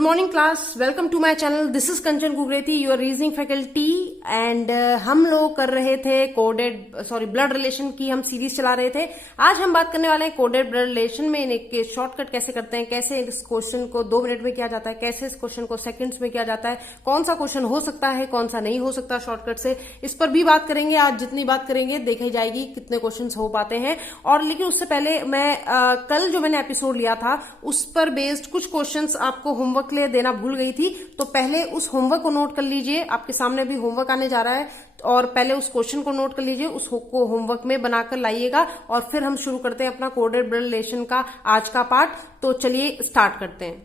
Good morning class, welcome to my channel. This is Kanchan Gugreti, your reasoning faculty and हम लोग कर रहे थे ब्लड रिलेशन की हम सीरीज चला रहे थे। आज हम बात करने वाले हैं कोडेड ब्लड रिलेशन में इनके शॉर्टकट कैसे करते हैं, कैसे इस क्वेश्चन को 2 मिनट में किया जाता है, कैसे इस क्वेश्चन को सेकंड्स में किया जाता है, कौन सा क्वेश्चन हो सकता है कौन सा नहीं हो सकता शॉर्टकट से, इस पर भी बात करेंगे। आज जितनी बात करेंगे देखी जाएगी कितने क्वेश्चन हो पाते हैं। और लेकिन उससे पहले मैं कल जो मैंने एपिसोड लिया था उस पर बेस्ड कुछ क्वेश्चन आपको होमवर्क के लिए देना भूल गई थी, तो पहले उस होमवर्क को नोट कर लीजिए। आपके सामने भी होमवर्क आने जा रहा है और पहले उस क्वेश्चन को नोट कर लीजिए, उसको होमवर्क में बनाकर लाइएगा और फिर हम शुरू करते हैं अपना कोडेड ब्लड रिलेशन का आज का पार्ट। तो चलिए स्टार्ट करते हैं।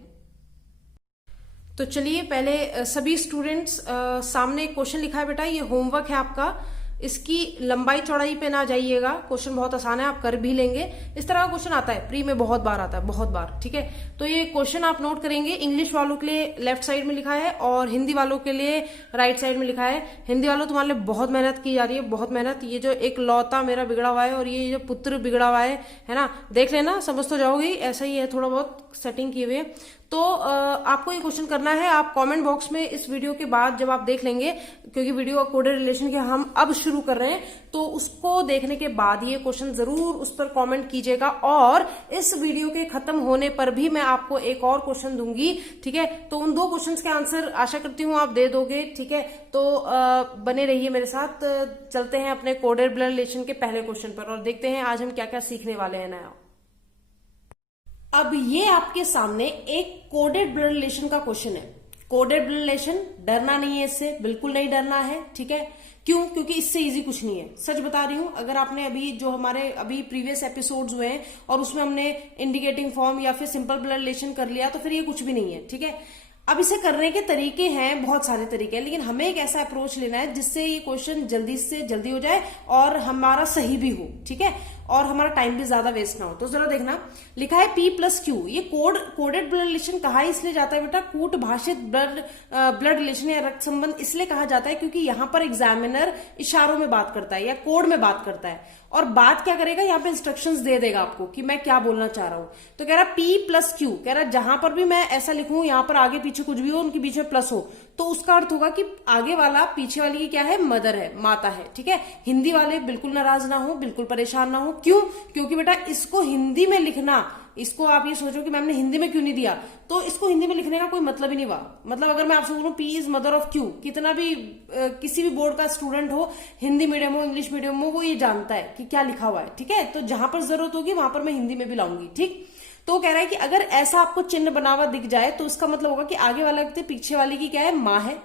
तो चलिए पहले सभी स्टूडेंट्स सामने क्वेश्चन लिखा है बेटा, ये होमवर्क है आपका, इसकी लंबाई चौड़ाई पे ना जाइएगा, क्वेश्चन बहुत आसान है, आप कर भी लेंगे। इस तरह का क्वेश्चन आता है, प्री में बहुत बार आता है, बहुत बार, ठीक है। तो ये क्वेश्चन आप नोट करेंगे। इंग्लिश वालों के लिए लेफ्ट साइड में लिखा है और हिंदी वालों के लिए राइट साइड में लिखा है। हिंदी वालों तुम्हारे लिए बहुत मेहनत की जा रही है, बहुत मेहनत। ये जो एक लौता मेरा बिगड़ा हुआ है और ये जो पुत्र बिगड़ा हुआ है ना, देख लेना, समझ तो जाओगे, ऐसा ही है, थोड़ा बहुत सेटिंग किए हुए। तो आपको ये क्वेश्चन करना है। आप कमेंट बॉक्स में इस वीडियो के बाद जब आप देख लेंगे, क्योंकि वीडियो कोडेड रिलेशन के हम अब शुरू कर रहे हैं, तो उसको देखने के बाद ये क्वेश्चन जरूर उस पर कमेंट कीजिएगा। और इस वीडियो के खत्म होने पर भी मैं आपको एक और क्वेश्चन दूंगी, ठीक है। तो उन 2 क्वेश्चंस के आंसर आशा करती हूँ आप दे दोगे, ठीक है। तो बने रहिए मेरे साथ। चलते हैं अपने कोडेड ब्लड रिलेशन के पहले क्वेश्चन पर और देखते हैं आज हम क्या क्या सीखने वाले हैं नया। अब ये आपके सामने एक कोडेड ब्लड रिलेशन का क्वेश्चन है। कोडेड ब्लड रिलेशन, डरना नहीं है इससे, बिल्कुल नहीं डरना है, ठीक है। क्यों? क्योंकि इससे इजी कुछ नहीं है, सच बता रही हूं। अगर आपने अभी जो हमारे अभी प्रीवियस एपिसोड्स हुए हैं और उसमें हमने इंडिकेटिंग फॉर्म या फिर सिंपल ब्लड रिलेशन कर लिया तो फिर ये कुछ भी नहीं है, ठीक है। अब इसे करने के तरीके हैं, बहुत सारे तरीके हैं, लेकिन हमें एक ऐसा अप्रोच लेना है जिससे ये क्वेश्चन जल्दी से जल्दी हो जाए और हमारा सही भी हो, ठीक है, और हमारा टाइम भी ज्यादा वेस्ट ना हो। तो जरा देखना, लिखा है P+Q। ये कोडेड ब्लड रिलेशन कहा इसलिए जाता है बेटा, कूट भाषित ब्लड रिलेशन या रक्त संबंध इसलिए कहा जाता है क्योंकि यहाँ पर एग्जामिनर इशारों में बात करता है या कोड में बात करता है। और बात क्या करेगा, यहाँ पे इंस्ट्रक्शंस दे देगा आपको कि मैं क्या बोलना चाह रहा हूं। तो कह रहा P+Q, कह रहा जहां पर भी मैं ऐसा लिखूं, यहाँ पर आगे पीछे कुछ भी हो, उनके बीच में प्लस हो, तो उसका अर्थ होगा कि आगे वाला पीछे वाली की क्या है, मदर है, माता है, ठीक है। हिंदी वाले बिल्कुल नाराज ना हो, बिल्कुल परेशान ना हो। क्यों? क्योंकि बेटा इसको हिंदी में लिखना, इसको आप ये सोचो कि मैम ने हिंदी में क्यों नहीं दिया, तो इसको हिंदी में लिखने का कोई मतलब ही नहीं हुआ। मतलब अगर मैं आपसे बोलूं P is mother of Q, कितना भी किसी भी बोर्ड का स्टूडेंट हो, हिंदी मीडियम हो इंग्लिश मीडियम हो, वो ये जानता है कि क्या लिखा हुआ है, ठीक है। तो जहां पर जरूरत होगी वहां पर मैं हिंदी में भी लाऊंगी, ठीक। तो कह रहा है कि अगर ऐसा आपको चिन्ह बना हुआ दिख जाए तो उसका मतलब होगा कि आगे वाला व्यक्ति पीछे वाले की क्या है, माँ है।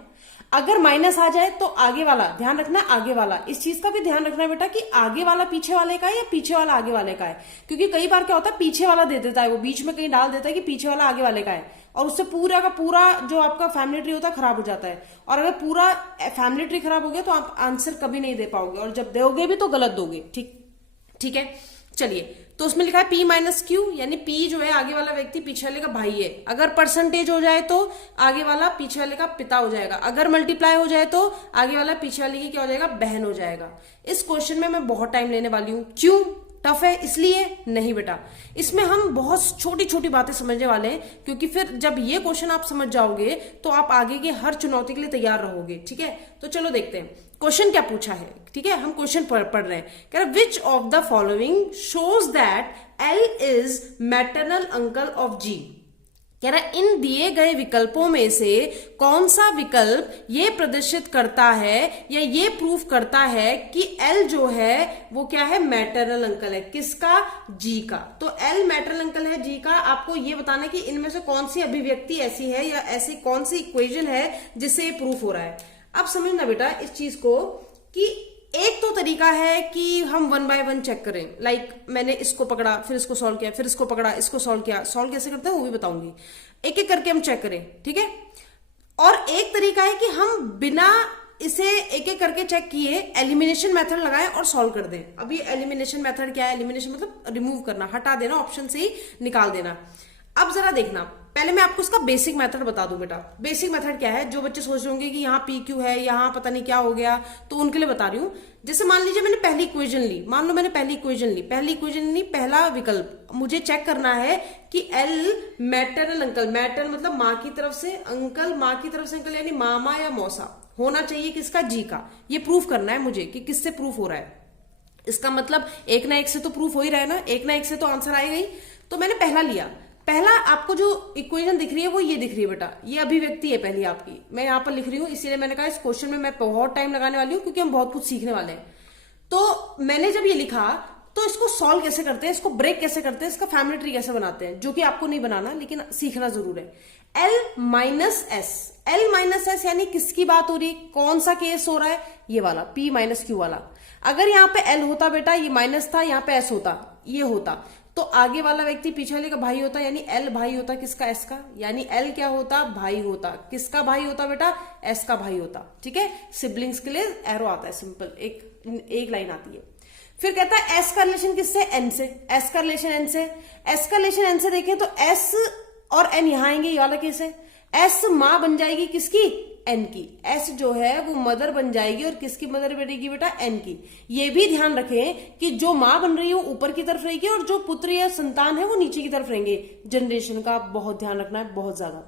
अगर माइनस आ जाए तो आगे वाला, ध्यान रखना आगे वाला, इस चीज का भी ध्यान रखना बेटा कि आगे वाला पीछे वाले का है या पीछे वाला आगे वाले का है। क्योंकि कई बार क्या होता है, पीछे वाला दे देता है, वो बीच में कहीं डाल देता है कि पीछे वाला आगे वाले का है, और उससे पूरा का पूरा जो आपका फैमिली ट्री होता है खराब हो जाता है। और अगर पूरा फैमिली ट्री खराब हो गया तो आप आंसर कभी नहीं दे पाओगे, और जब दोगे भी तो गलत दोगे, ठीक है। चलिए, तो उसमें लिखा है P-Q, यानी P जो है आगे वाला व्यक्ति पीछे वाले का भाई है। अगर परसेंटेज हो जाए तो आगे वाला पीछे वाले का पिता हो जाएगा। अगर मल्टीप्लाई हो जाए तो आगे वाला पीछे वाले की क्या हो जाएगा, बहन हो जाएगा। इस क्वेश्चन में मैं बहुत टाइम लेने वाली हूं। क्यों टफ है? इसलिए नहीं बेटा, इसमें हम बहुत छोटी छोटी बातें समझने वाले हैं, क्योंकि फिर जब ये क्वेश्चन आप समझ जाओगे तो आप आगे के हर चुनौती के लिए तैयार रहोगे, ठीक है। तो चलो देखते हैं क्वेश्चन क्या पूछा है, ठीक है। हम क्वेश्चन पढ़ रहे हैं। कह रहा which of the following shows that L is maternal uncle of G। कह रहा इन दिए गए विकल्पों में से कौन सा विकल्प ये प्रदर्शित करता है या ये प्रूफ करता है कि L जो है वो क्या है, मैटरनल अंकल है, किसका, G का। तो L मैटरनल अंकल है G का। आपको ये बताना है कि इनमें से कौन सी अभिव्यक्ति ऐसी है या ऐसी कौन सी इक्वेशन है जिससे ये प्रूफ हो रहा है। अब समझना बेटा इस चीज को कि एक तो तरीका है कि हम 1 by 1 चेक करें। लाइक मैंने इसको पकड़ा, फिर इसको सॉल्व किया, फिर इसको पकड़ा, इसको सॉल्व किया। सॉल्व कैसे करते हैं वो भी बताऊंगी, एक एक करके हम चेक करें, ठीक है। और एक तरीका है कि हम बिना इसे एक एक करके चेक किए एलिमिनेशन मेथड लगाएं और सॉल्व कर दें। अब ये एलिमिनेशन मेथड क्या है, एलिमिनेशन मतलब रिमूव करना, हटा देना, ऑप्शन से ही निकाल देना। अब जरा देखना, पहले मैं आपको इसका बेसिक मेथड बता दूं बेटा। बेसिक मेथड क्या है, जो बच्चे सोच रहे होंगे कि यहाँ पी क्यू है, यहाँ पता नहीं क्या हो गया, तो उनके लिए बता रही हूँ। जैसे मान लीजिए मैंने पहली इक्वेशन ली, मान लो मैंने पहली इक्वेशन ली, पहला विकल्प मुझे चेक करना है कि एल मैटरनल अंकल, मैटरनल मतलब माँ की तरफ से, अंकल माँ की तरफ से अंकल यानी मामा या मौसा होना चाहिए किसका, जी का। ये प्रूफ करना है मुझे कि किससे प्रूफ हो रहा है। इसका मतलब एक ना एक से तो प्रूफ हो ही रहा है ना, एक ना एक से तो आंसर आएगा ही। तो मैंने पहला लिया। पहला आपको जो इक्वेशन दिख रही है वो ये दिख रही है बेटा, ये अभिव्यक्ति है पहली आपकी, मैं यहाँ पर लिख रही हूँ, इसीलिए मैंने कहा इस क्वेश्चन में मैं बहुत टाइम लगाने वाली हूँ क्योंकि हम बहुत कुछ सीखने वाले हैं। तो मैंने जब ये लिखा तो इसको सॉल्व कैसे करते हैं, इसको ब्रेक कैसे करते हैं, इसका फैमिली ट्री कैसे बनाते हैं, जो कि आपको नहीं बनाना लेकिन सीखना जरूर है। एल माइनस एस यानी किसकी बात हो रही है, कौन सा केस हो रहा है, ये वाला पी माइनस क्यू वाला। अगर यहाँ पे एल होता बेटा, ये माइनस था, यहाँ पे एस होता, ये होता, तो आगे वाला व्यक्ति पीछे वाले का भाई होता, यानी एल भाई होता किसका, एस का, यानी एल क्या होता, भाई होता, किसका भाई होता बेटा, एस का भाई होता। ठीक है, सिबलिंग्स के लिए एरो आता है सिंपल, एक लाइन आती है। फिर कहता है एस का रिलेशन किससे, एन से, एस का रिलेशन एन से, एस का रिलेशन एन से देखें तो एस और एन यहां आएंगे, ये वाला केस है। एस माँ बन जाएगी किसकी, एन की, एस जो है वो मदर बन जाएगी और किसकी मदर बनेगी बेटा, एन की। ये भी ध्यान रखें कि जो माँ बन रही है वो ऊपर की तरफ रहेगी और जो पुत्र या संतान है वो नीचे की तरफ रहेंगे। जनरेशन का बहुत ध्यान रखना है, बहुत ज्यादा।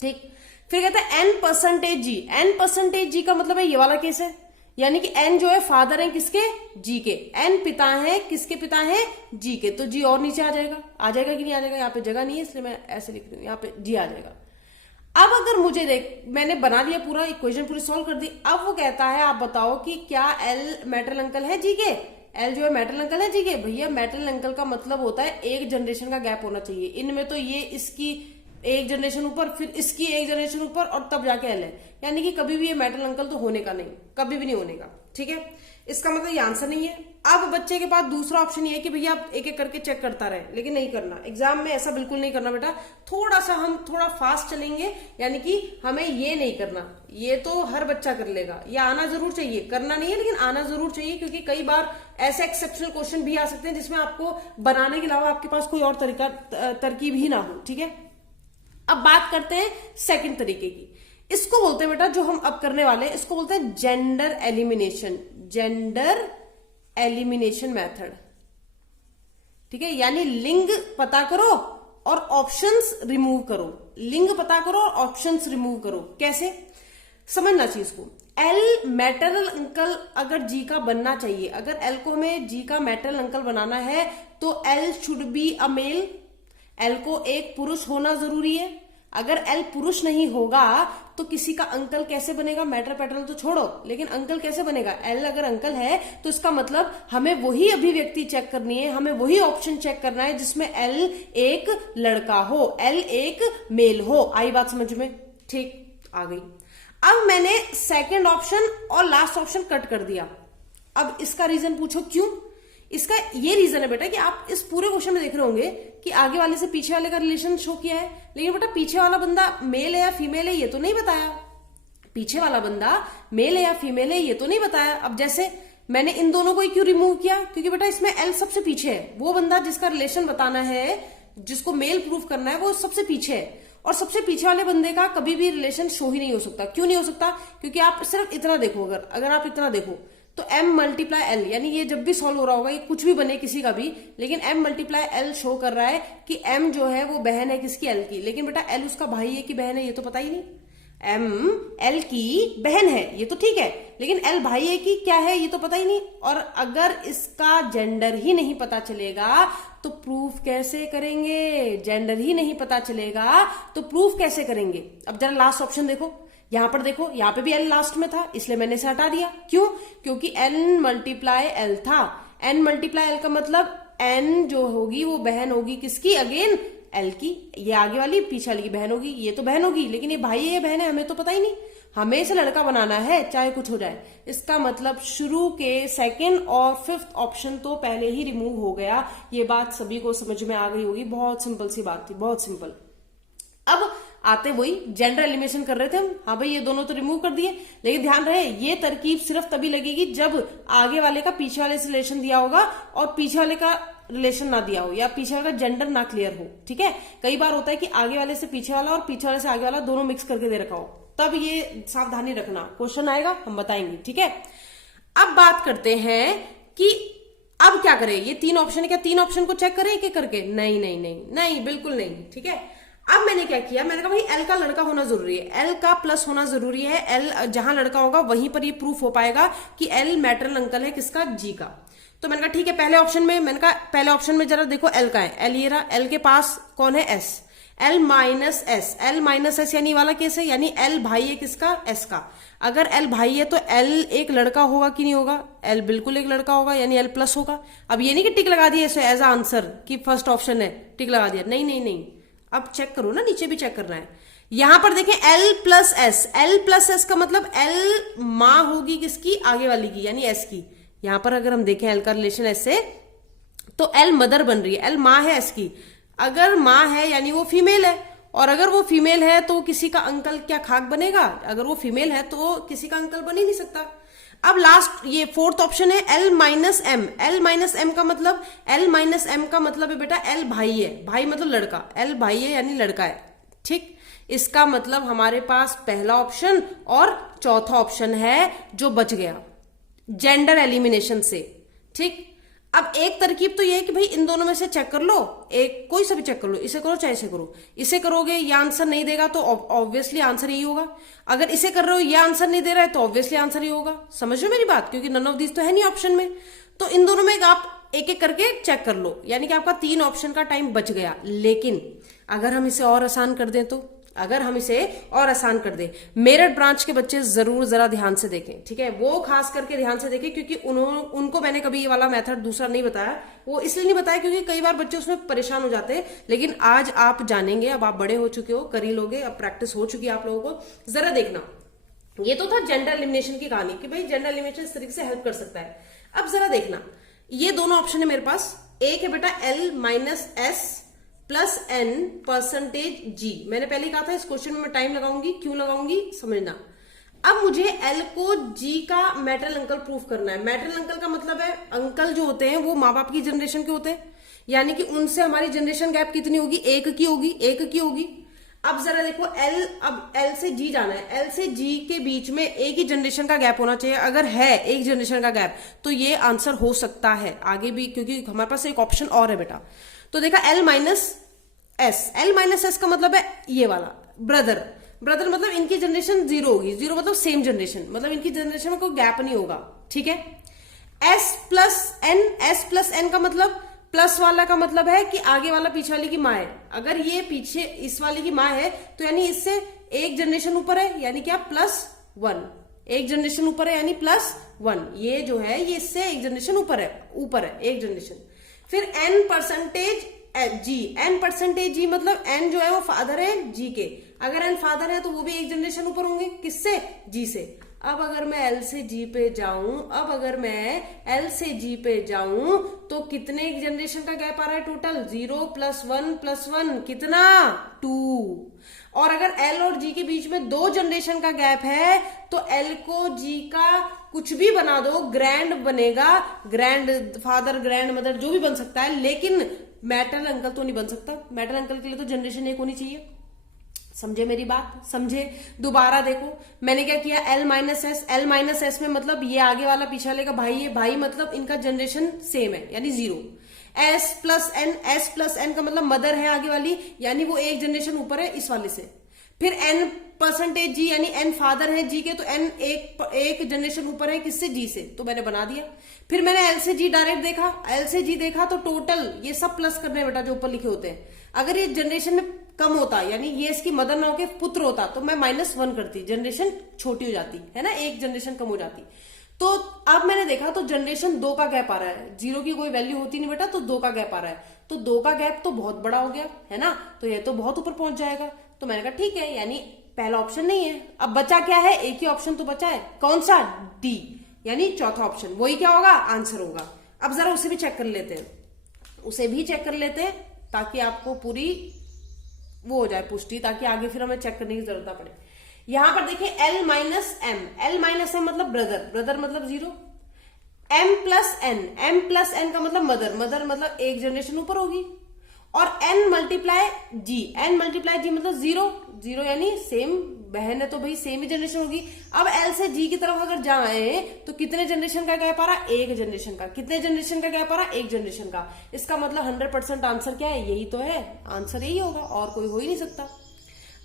ठीक, फिर कहता है एन परसेंटेज जी, एन परसेंटेज जी का मतलब है ये वाला केस है, यानी कि एन जो है फादर है किसके, जी के, एन पिता है किसके, पिता है जी के, तो जी और नीचे आ जाएगा कि नहीं आ जाएगा, यहाँ पे जगह नहीं है इसलिए मैं ऐसे लिख रही हूँ, यहाँ पे जी आ जाएगा। अब अगर मुझे देख, मैंने बना दिया पूरा इक्वेशन, पूरी सॉल्व कर दी। अब वो कहता है आप बताओ कि क्या एल मैटरनल अंकल है जी के, एल जो है मैटरनल अंकल है जी के। भैया मैटरनल अंकल का मतलब होता है एक जनरेशन का गैप होना चाहिए, इनमें तो ये इसकी एक जनरेशन ऊपर, फिर इसकी एक जनरेशन ऊपर और तब जाके एल है, यानी कि कभी भी ये मैटरनल अंकल तो होने का नहीं, कभी भी नहीं होने का। ठीक है, इसका मतलब ये आंसर नहीं है। अब बच्चे के पास दूसरा ऑप्शन ये है कि भैया आप एक एक करके चेक करता रहे, लेकिन नहीं करना, एग्जाम में ऐसा बिल्कुल नहीं करना बेटा। थोड़ा सा हम थोड़ा फास्ट चलेंगे, यानी कि हमें ये नहीं करना, ये तो हर बच्चा कर लेगा, ये आना जरूर चाहिए, करना नहीं है लेकिन आना जरूर चाहिए, क्योंकि कई बार ऐसे एक्सेप्शनल क्वेश्चन भी आ सकते हैं जिसमें आपको बनाने के अलावा आपके पास कोई और तरीका तरकीब ही ना हो। ठीक है, अब बात करते हैं सेकंड तरीके की। इसको बोलते हैं बेटा, जो हम अब करने वाले हैं इसको बोलते हैं gender elimination, gender elimination method. ठीक है, यानी लिंग पता करो और ऑप्शंस रिमूव करो, लिंग पता करो और ऑप्शंस रिमूव करो। कैसे समझना चाहिए इसको। एल मैटरनल अंकल अगर जी का बनना चाहिए, अगर एल को हमें जी का मैटरनल अंकल बनाना है तो L should be a male, L को एक पुरुष होना जरूरी है। अगर एल पुरुष नहीं होगा तो किसी का अंकल कैसे बनेगा, मैटर पैटर्न तो छोड़ो, लेकिन अंकल कैसे बनेगा। एल अगर अंकल है तो इसका मतलब हमें वही अभिव्यक्ति चेक करनी है, हमें वही ऑप्शन चेक करना है जिसमें एल एक लड़का हो, एल एक मेल हो। आई बात समझ में, ठीक, आ गई। अब मैंने सेकंड ऑप्शन और लास्ट ऑप्शन कट कर दिया। अब इसका रीजन पूछो क्यों। इसका ये रीजन है बेटा कि आप इस पूरे क्वेश्चन में देख रहे होंगे कि आगे वाले से पीछे वाले का रिलेशन शो किया है, लेकिन बेटा पीछे वाला बंदा मेल है या फीमेल है ये तो नहीं बताया, पीछे वाला बंदा मेल है या फीमेल है ये तो नहीं बताया। अब जैसे मैंने इन दोनों को ही क्यों रिमूव किया, क्योंकि बेटा इसमें एल सबसे पीछे है, वो बंदा जिसका रिलेशन बताना है, जिसको मेल प्रूफ करना है, वो सबसे पीछे है, और सबसे पीछे वाले बंदे का कभी भी रिलेशन शो ही नहीं हो सकता। क्यों नहीं हो सकता, क्योंकि आप सिर्फ इतना देखो, अगर आप इतना देखो तो m मल्टीप्लाई एल, यानी ये जब भी सॉल्व हो रहा होगा, ये कुछ भी बने किसी का भी, लेकिन m मल्टीप्लाई एल शो कर रहा है कि m जो है वो बहन है किसकी, l की। लेकिन बेटा l उसका भाई है कि बहन है ये तो पता ही नहीं, m l की बहन है ये तो ठीक है, लेकिन l भाई है कि क्या है ये तो पता ही नहीं। और अगर इसका जेंडर ही नहीं पता चलेगा तो प्रूफ कैसे करेंगे, जेंडर ही नहीं पता चलेगा तो प्रूफ कैसे करेंगे। अब जरा लास्ट ऑप्शन देखो, यहां पर देखो, यहां पे भी एल लास्ट में था इसलिए मैंने इसे हटा दिया। क्यों, क्योंकि एन मल्टीप्लाई एल था, एन मल्टीप्लाई एल का मतलब एन जो होगी वो बहन होगी किसकी, अगेन एल की। ये आगे वाली पीछे वाली की बहन होगी, ये तो बहन होगी, लेकिन ये भाई है ये बहन है हमें तो पता ही नहीं, हमें इसे लड़का बनाना है चाहे कुछ हो जाए। इसका मतलब शुरू के सेकंड और फिफ्थ ऑप्शन तो पहले ही रिमूव हो गया। ये बात सभी को समझ में आ गई होगी, बहुत सिंपल सी बात थी, बहुत सिंपल। अब आते वही जेंडर एलिमिनेशन कर रहे थे हम, हाँ भाई ये दोनों तो रिमूव कर दिए, लेकिन ध्यान रहे ये तरकीब सिर्फ तभी लगेगी जब आगे वाले का पीछे वाले से रिलेशन दिया होगा और पीछे वाले का रिलेशन ना दिया हो या पीछे वाले का जेंडर ना क्लियर हो, ठीक है। कई बार होता है कि आगे वाले से पीछे वाला और पीछे वाले से आगे वाला दोनों मिक्स करके दे रखा हो, तब ये सावधानी रखना, क्वेश्चन आएगा हम बताएंगे, ठीक है। अब बात करते हैं कि अब क्या करें, ये 3 ऑप्शन है, क्या 3 ऑप्शन को चेक करें एक एक करके? नहीं नहीं नहीं नहीं, बिल्कुल नहीं, ठीक है। अब मैंने क्या किया, मैंने कहा भाई एल का लड़का होना जरूरी है, एल का प्लस होना जरूरी है, एल जहां लड़का होगा वहीं पर ये प्रूफ हो पाएगा कि एल मैटरल अंकल है किसका, जी का। तो मैंने कहा ठीक है, पहले ऑप्शन में मैंने कहा पहले ऑप्शन में जरा देखो एल का है, एल ये रहा, एल के पास कौन है, S, L minus S, L minus S यानी वाला केस है, यानी एल भाई है किसका, एस का। अगर एल भाई है तो एल एक लड़का होगा कि नहीं होगा, एल बिल्कुल एक लड़का होगा, यानी एल प्लस होगा। अब ये नहीं कि टिक लगा दिया एज अ आंसर कि फर्स्ट ऑप्शन है टिक लगा दिया, नहीं नहीं नहीं, अब चेक करो ना, नीचे भी चेक करना है। यहां पर देखें L plus S, L plus S का मतलब एल माँ होगी किसकी, आगे वाली की, यानी एस की। यहां पर अगर हम देखें एल का रिलेशन एस से, तो एल मदर बन रही है, एल माँ है एस की। अगर माँ है यानी वो फीमेल है, और अगर वो फीमेल है तो किसी का अंकल क्या खाक बनेगा, अगर वो फीमेल है तो किसी का अंकल बन ही नहीं सकता। अब लास्ट ये फोर्थ ऑप्शन है L minus M, L minus M का मतलब, एल माइनस एम का मतलब है बेटा एल भाई है, भाई मतलब लड़का, एल भाई है यानी लड़का है, ठीक। इसका मतलब हमारे पास पहला ऑप्शन और चौथा ऑप्शन है जो बच गया जेंडर एलिमिनेशन से, ठीक। अब एक तरकीब तो ये है कि भाई इन दोनों में से चेक कर लो, एक कोई सा भी चेक कर लो, इसे करो चाहे इसे करो, इसे करोगे ये आंसर नहीं देगा तो ऑब्वियसली आंसर यही होगा, अगर इसे कर रहे हो ये आंसर नहीं दे रहा है तो ऑब्वियसली आंसर ही होगा। समझ लो मेरी बात, क्योंकि नन ऑफ दिस तो है नहीं ऑप्शन में, तो इन दोनों में आप एक एक करके चेक कर लो, यानी कि आपका 3 ऑप्शन का टाइम बच गया। लेकिन अगर हम इसे और आसान कर दें, तो अगर हम इसे और आसान कर दें, मेरिट ब्रांच के बच्चे जरूर जरा ध्यान से देखें, ठीक है, वो खास करके ध्यान से देखें, क्योंकि उनको मैंने कभी ये वाला मेथड दूसरा नहीं बताया, वो इसलिए नहीं बताया क्योंकि कई बार बच्चे उसमें परेशान हो जाते हैं। लेकिन आज आप जानेंगे, अब आप बड़े हो चुके हो, कर ही लोगे, अब प्रैक्टिस हो चुकी है आप लोगों को। जरा देखना, ये तो था जेंडर एलिमिनेशन की कहानी कि भाई जेंडर एलिमिनेशन इस तरीके से हेल्प कर सकता है। अब जरा देखना, ये दोनों ऑप्शन है मेरे पास, एक है बेटा L minus S plus N percentage जी। मैंने पहले कहा था इस क्वेश्चन में मैं टाइम लगाऊंगी, क्यों लगाऊंगी समझना। अब मुझे एल को जी का मैटरल अंकल प्रूफ करना है। मैटरल अंकल का मतलब है अंकल जो होते हैं वो माँ बाप की जनरेशन के होते हैं, यानी कि उनसे हमारी जनरेशन गैप कितनी होगी, एक की होगी, एक की होगी। अब जरा देखो एल, अब एल से जी जाना है, एल से जी के बीच में एक ही जनरेशन का गैप होना चाहिए। अगर है एक जनरेशन का गैप तो ये आंसर हो सकता है आगे भी, क्योंकि हमारे पास एक ऑप्शन और है बेटा। तो देखा L minus S, L minus S का मतलब है ये वाला ब्रदर, ब्रदर मतलब इनकी जनरेशन 0 होगी, 0 मतलब सेम जनरेशन, मतलब इनकी जनरेशन में कोई गैप नहीं होगा, ठीक है। S plus N, S plus N का मतलब प्लस वाला का मतलब है कि आगे वाला पीछे वाले की माँ है। अगर ये पीछे इस वाले की माँ है तो यानी इससे एक जनरेशन ऊपर है, यानी क्या +1, एक जनरेशन ऊपर है यानी +1। ये जो है ये इससे एक जनरेशन ऊपर है एक जनरेशन। फिर n परसेंटेज जी, n परसेंटेज जी मतलब n जो है वो फादर है जी के, अगर n फादर है तो वो भी एक जनरेशन ऊपर होंगे, किससे, जी से। अब अगर मैं L से G पे जाऊं, अब अगर मैं L से G पे जाऊं तो कितने जनरेशन का गैप आ रहा है टोटल, 0 + 1 कितना, 2। और अगर L और G के बीच में 2 जनरेशन का गैप है तो L को G का कुछ भी बना दो, ग्रैंड बनेगा, ग्रैंड फादर ग्रैंड मदर जो भी बन सकता है, लेकिन मैटरल अंकल तो नहीं बन सकता। मैटरल अंकल के लिए तो जनरेशन 1 होनी चाहिए। समझे मेरी बात, समझे। दोबारा देखो मैंने क्या किया, L minus S, L minus S में मतलब ये आगे वाला पीछे वाले का भाई है, भाई मतलब इनका जनरेशन सेम है यानी 0। S plus N, S plus N का मतलब मदर है आगे वाली, यानी वो एक जनरेशन ऊपर है इस वाले से। फिर एन परसेंटेज जी यानी एन फादर है जी के, तो एन एक जनरेशन ऊपर है किससे, जी से, तो मैंने बना दिया। फिर मैंने एल से जी डायरेक्ट देखा, एल से जी देखा तो टोटल ये सब प्लस करने बेटा जो ऊपर लिखे होते हैं। अगर ये जनरेशन में कम होता यानी ये इसकी मदर ना होके पुत्र होता तो मैं -1 करती, जनरेशन छोटी हो जाती है ना, एक जनरेशन कम हो जाती। तो अब मैंने देखा तो जनरेशन 2 का गैप आ रहा है, 0 की कोई वैल्यू होती नहीं बेटा, तो 2 का गैप आ रहा है, तो 2 का गैप तो बहुत बड़ा हो गया है ना, तो ये तो बहुत ऊपर पहुंच जाएगा। तो मैंने कहा ठीक है, यानी पहला ऑप्शन नहीं है। अब बचा क्या है, एक ही ऑप्शन तो बचा है, कौन सा, डी, यानी चौथा ऑप्शन, वही क्या होगा, आंसर होगा। अब जरा उसे भी चेक कर लेते हैं, उसे भी चेक कर लेते हैं ताकि आपको पूरी वो हो जाए पुष्टि, ताकि आगे फिर हमें चेक करने की जरूरत ना पड़े। यहां पर देखिए L minus M, L minus M मतलब ब्रदर, ब्रदर मतलब 0, m+n का मतलब मदर, मदर मतलब एक जनरेशन ऊपर होगी, और n मल्टीप्लाई g मतलब जीरो, जीरो यानी सेम बहन है तो भाई सेम ही जनरेशन होगी। अब l से g की तरफ अगर जाए तो कितने जनरेशन का गैप आ रहा, एक जनरेशन का। कितने जनरेशन का गैप आ रहा, एक जनरेशन का। इसका मतलब 100% आंसर क्या है, यही तो है, आंसर यही होगा, और कोई हो ही नहीं सकता।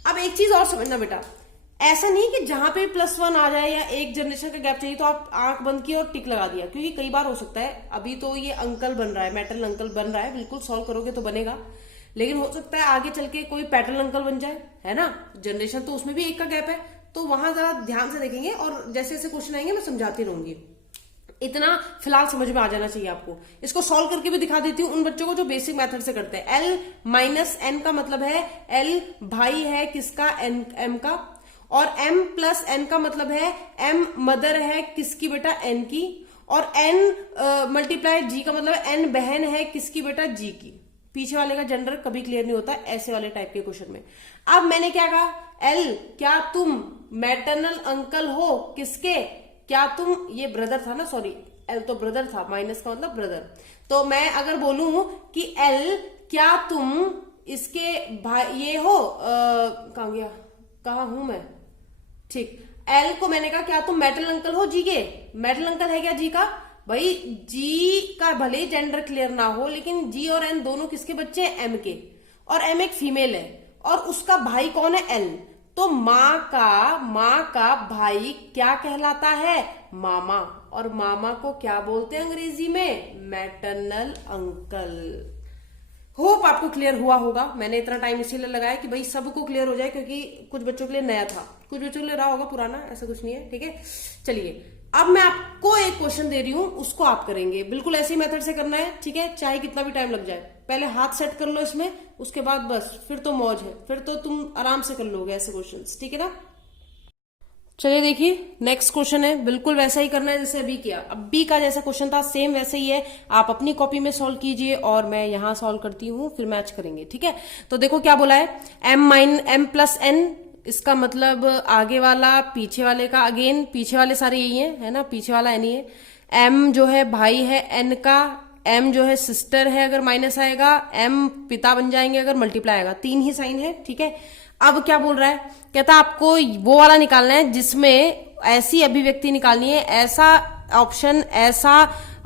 अब एक चीज और समझना बेटा, ऐसा नहीं कि जहां पे +1 आ जाए या एक जनरेशन का गैप चाहिए तो आप आंख बंद की और टिक लगा दिया, क्योंकि कई बार हो सकता है, अभी तो ये अंकल बन रहा है, मैटरनल अंकल बन रहा है, बिल्कुल सॉल्व करोगे तो बनेगा, लेकिन हो सकता है आगे चल के कोई पैटर्नल अंकल बन जाए, है ना, जनरेशन तो उसमें भी एक का गैप है, तो वहां जरा ध्यान से देखेंगे, और जैसे जैसे क्वेश्चन आएंगे मैं समझाती रहूंगी। इतना फिलहाल समझ में आ जाना चाहिए आपको। इसको सॉल्व करके भी दिखा देती हूँ उन बच्चों को जो बेसिक मेथड से करते हैं। l-n का मतलब है l भाई है किसका, m का, और m+n का मतलब है m मदर है किसकी बेटा, n की, और n मल्टीप्लाई g का मतलब है n बहन है किसकी बेटा, g की। पीछे वाले का जेंडर कभी क्लियर नहीं होता ऐसे वाले टाइप के क्वेश्चन में। अब मैंने क्या कहा, l क्या तुम मैटरनल अंकल हो किसके, क्या तुम, ये ब्रदर था ना, सॉरी l तो ब्रदर था, माइनस का मतलब ब्रदर, तो मैं अगर बोलूं कि l क्या तुम इसके भाई ये हो, कहां गया, कहा हूं मैं, ठीक, l को मैंने कहा क्या तुम मैटरनल अंकल हो जी के, मैटरनल अंकल है क्या जी का, भाई जी का भले ही जेंडर क्लियर ना हो, लेकिन जी और n दोनों किसके बच्चे हैं, m के, और m एक फीमेल है, और उसका भाई कौन है, l, तो माँ का भाई क्या कहलाता है, मामा, और मामा को क्या बोलते हैं अंग्रेजी में, मैटरनल अंकल। होप आपको क्लियर हुआ होगा, मैंने इतना टाइम इसीलिए लगाया कि भाई सबको क्लियर हो जाए, क्योंकि कुछ बच्चों के लिए नया था, कुछ बच्चों के लिए रहा होगा पुराना, ऐसा कुछ नहीं है, ठीक है। चलिए अब मैं आपको एक क्वेश्चन दे रही हूं, उसको आप करेंगे, बिल्कुल ऐसे ही मेथड से करना है, ठीक है, चाहे कितना भी टाइम लग जाए। पहले हाथ सेट कर लो इसमें, उसके बाद बस फिर तो मौज है, फिर तो तुम आराम से कर लोगे ऐसे क्वेश्चंस, ठीक है ना। चलिए देखिए नेक्स्ट क्वेश्चन है, बिल्कुल वैसा ही करना है जैसे अभी किया। अब बी का जैसा क्वेश्चन था सेम वैसे ही है, आप अपनी कॉपी में सॉल्व कीजिए और मैं यहां सॉल्व करती हूँ, फिर मैच करेंगे, ठीक है। तो देखो क्या बोला है, m+n, इसका मतलब आगे वाला पीछे वाले का, अगेन पीछे वाले सारे यही है ना, पीछे वाला n ही है। m जो है भाई है n का, m जो है सिस्टर है अगर माइनस आएगा, m पिता बन जाएंगे अगर मल्टीप्लाई आएगा, तीन ही साइन है, ठीक है। अब क्या बोल रहा है, कहता आपको वो वाला निकालना है जिसमें ऐसी अभिव्यक्ति निकालनी है, ऐसा ऑप्शन, ऐसा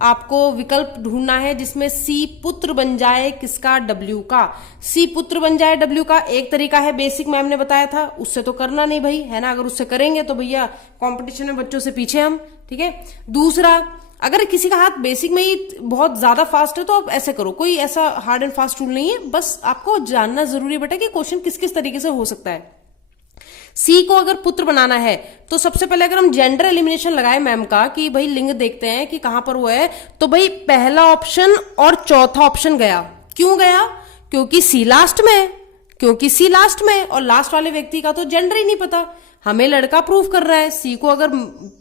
आपको विकल्प ढूंढना है जिसमें C पुत्र बन जाए किसका, W का। C पुत्र बन जाए W का एक तरीका है, बेसिक मैम ने बताया था, उससे तो करना नहीं भाई, है ना, अगर उससे करेंगे तो भैया कंपटीशन में बच्चों से पीछे हम, ठीक है। दूसरा, अगर किसी का हाथ बेसिक में ही बहुत ज्यादा फास्ट है तो आप ऐसे करो, कोई ऐसा हार्ड एंड फास्ट रूल नहीं है, बस आपको जानना जरूरी है बेटा कि क्वेश्चन किस किस तरीके से हो सकता है। सी को अगर पुत्र बनाना है तो सबसे पहले अगर हम जेंडर एलिमिनेशन लगाए मैम का कि भाई लिंग देखते हैं कि कहां पर वो है, तो भाई पहला ऑप्शन और चौथा ऑप्शन गया, क्यों गया, क्योंकि सी लास्ट में है, क्योंकि सी लास्ट में, और लास्ट वाले व्यक्ति का तो जेंडर ही नहीं पता, हमें लड़का प्रूव कर रहा है, सी को अगर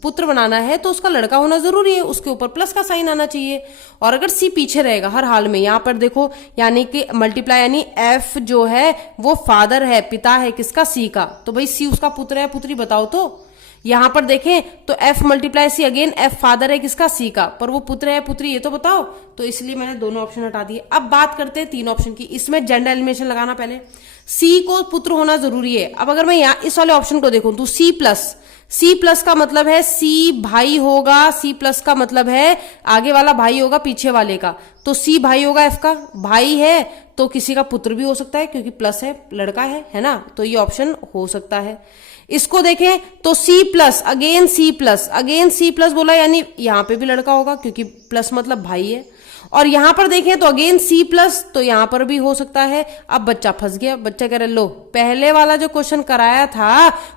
पुत्र बनाना है तो उसका लड़का होना जरूरी है, उसके ऊपर प्लस का साइन आना चाहिए, और अगर सी पीछे रहेगा हर हाल में, यहां पर देखो यानी कि मल्टीप्लाई, यानी एफ जो है वो फादर है, पिता है किसका, सी का, तो भाई सी उसका पुत्र है, पुत्री बताओ तो। यहां पर देखें तो F multiply C, again F father है किसका, सी का, पर वो पुत्र है पुत्री ये तो बताओ, तो इसलिए मैंने दोनों ऑप्शन हटा दिए। अब बात करते हैं तीन ऑप्शन की, इसमें जेंडर एलिमिनेशन लगाना, पहले सी को पुत्र होना जरूरी है। अब अगर मैं यहाँ इस वाले ऑप्शन को देखूं तो सी प्लस का मतलब है सी भाई होगा, सी प्लस का मतलब है आगे वाला भाई होगा पीछे वाले का, तो सी भाई होगा, एफ का भाई है तो किसी का पुत्र भी हो सकता है क्योंकि प्लस है, लड़का है ना, तो ये ऑप्शन हो सकता है। इसको देखें तो C plus again C plus बोला, यानी यहां पे भी लड़का होगा क्योंकि प्लस मतलब भाई है, और यहां पर देखें तो अगेन सी प्लस, तो यहां पर भी हो सकता है। अब बच्चा फंस गया, बच्चा कह रहे लो पहले वाला जो क्वेश्चन कराया था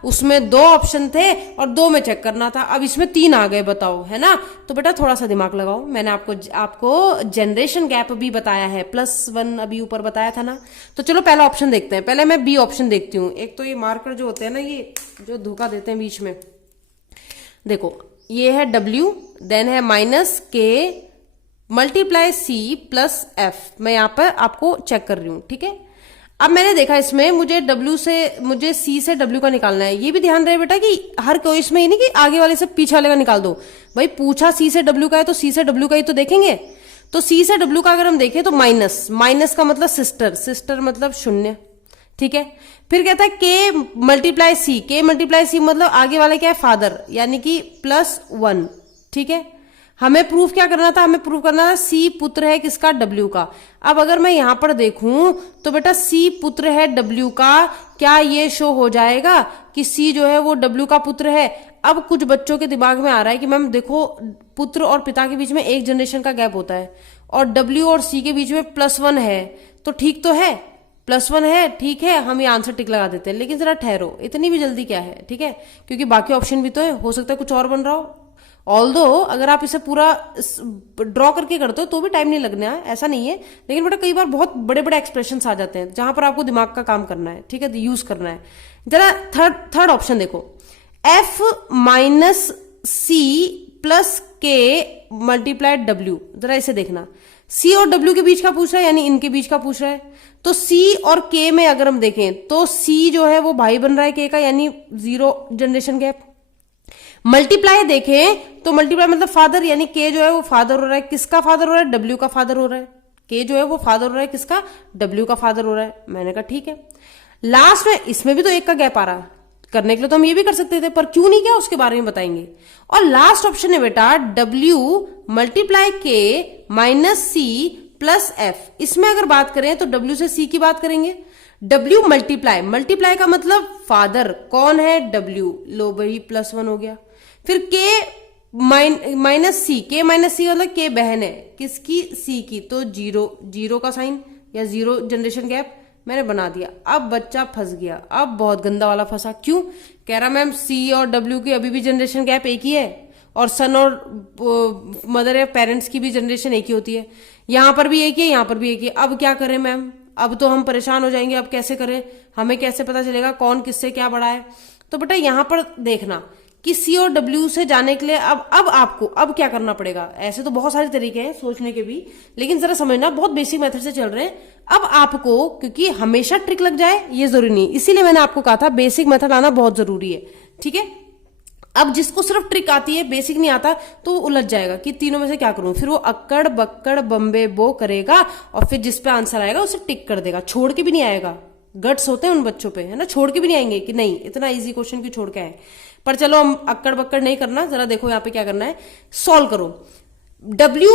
उसमें दो ऑप्शन थे और दो में चेक करना था, अब इसमें तीन आ गए, बताओ, है ना। तो बेटा थोड़ा सा दिमाग लगाओ, मैंने आपको जनरेशन गैप भी बताया है, +1 अभी ऊपर बताया था ना। तो चलो पहला ऑप्शन देखते हैं, पहले मैं बी ऑप्शन देखती हूँ। एक तो ये मार्कर जो होते हैं ना, ये जो धोखा देते हैं बीच में, देखो ये है W, देन है -K multiply C plus F, मैं यहां पर आपको चेक कर रही हूं, ठीक है। अब मैंने देखा इसमें मुझे सी से डब्ल्यू का निकालना है। ये भी ध्यान रहे बेटा कि हर कोई इसमें ये नहीं कि आगे वाले से पीछे वाले का निकाल दो। भाई पूछा सी से डब्ल्यू का है तो सी से डब्ल्यू का ही तो देखेंगे। तो सी से डब्ल्यू का अगर हम देखें तो माइनस का मतलब सिस्टर मतलब शून्य, ठीक है। फिर कहता है के मल्टीप्लाई सी मतलब आगे वाले क्या है, फादर, यानी कि +1, ठीक है। हमें प्रूफ क्या करना था, हमें प्रूफ करना था सी पुत्र है किसका, डब्ल्यू का। अब अगर मैं यहां पर देखूं तो बेटा सी पुत्र है डब्ल्यू का, क्या ये शो हो जाएगा कि सी जो है वो डब्ल्यू का पुत्र है। अब कुछ बच्चों के दिमाग में आ रहा है कि मैम देखो पुत्र और पिता के बीच में 1 जनरेशन का गैप होता है और डब्ल्यू और सी के बीच में +1 है, तो ठीक तो है, +1 है, ठीक है, हम ये आंसर टिक लगा देते हैं। लेकिन जरा ठहरो, इतनी भी जल्दी क्या है, ठीक है, क्योंकि बाकी ऑप्शन भी तो है, हो सकता है कुछ और बन रहा हो। ऑल्दो अगर आप इसे पूरा ड्रॉ करके करते हो तो भी टाइम नहीं लगना है, ऐसा नहीं है। लेकिन बेटा कई बार बहुत बड़े बड़े एक्सप्रेशंस आ जाते हैं जहां पर आपको दिमाग का काम करना है, ठीक है, यूज करना है। जरा थर्ड ऑप्शन देखो, F - C + K × W। जरा इसे देखना, C और W के बीच का पूछ रहा है, यानी इनके बीच का पूछ रहा है। तो C और K में अगर हम देखें तो C जो है वो भाई बन रहा है K का, यानी 0 जनरेशन गैप। मल्टीप्लाई देखें तो मल्टीप्लाई मतलब फादर, यानी के जो है वो फादर हो रहा है, किसका फादर हो रहा है, डब्ल्यू का फादर हो रहा है। के जो है वो फादर हो रहा है किसका, डब्ल्यू का फादर हो रहा है। मैंने कहा ठीक है। लास्ट में इसमें भी तो 1 का गैप आ रहा है, करने के लिए तो हम ये भी कर सकते थे, पर क्यों नहीं किया उसके बारे में बताएंगे। और लास्ट ऑप्शन है बेटा डब्ल्यू × के - C + F। इसमें अगर बात करें तो डब्ल्यू से सी की बात करेंगे। डब्ल्यू मल्टीप्लाई का मतलब फादर, कौन है, डब्ल्यू, लो भाई +1 हो गया। फिर के -C मतलब के बहन है किसकी, सी की, तो 0 का साइन या 0 जनरेशन गैप मैंने बना दिया। अब बच्चा फंस गया, अब बहुत गंदा वाला फंसा। क्यों, कह रहा मैम सी और डब्ल्यू की अभी भी जनरेशन गैप एक ही है और सन और मदर या पेरेंट्स की भी जनरेशन एक ही होती है, यहां पर भी एक ही है, यहां पर भी एक ही है। अब क्या करें मैम, अब तो हम परेशान हो जाएंगे, अब कैसे करें, हमें कैसे पता चलेगा कौन किससे क्या बड़ा है। तो बेटा यहां पर देखना कि सी और डब्ल्यू से जाने के लिए अब आपको अब क्या करना पड़ेगा। ऐसे तो बहुत सारे तरीके हैं सोचने के भी, लेकिन जरा समझना बहुत बेसिक मेथड से चल रहे हैं। अब आपको, क्योंकि हमेशा ट्रिक लग जाए ये जरूरी नहीं, इसीलिए मैंने आपको कहा था बेसिक मेथड आना बहुत जरूरी है, ठीक है। अब जिसको सिर्फ ट्रिक आती है, बेसिक नहीं आता, तो वो उलझ जाएगा कि तीनों में से क्या करूं। फिर वो अक्कड़ बक्कड़ बम्बे बो करेगा और फिर जिस पे आंसर आएगा उसे टिक कर देगा, छोड़ के भी नहीं आएगा। गट्स होते हैं उन बच्चों पे, है ना, छोड़ के भी नहीं आएंगे कि नहीं इतना इजी क्वेश्चन क्यों छोड़ के आए। पर चलो हम अक्कड़ बक्कड़ नहीं करना, जरा देखो यहाँ पे क्या करना है, सॉल्व करो। W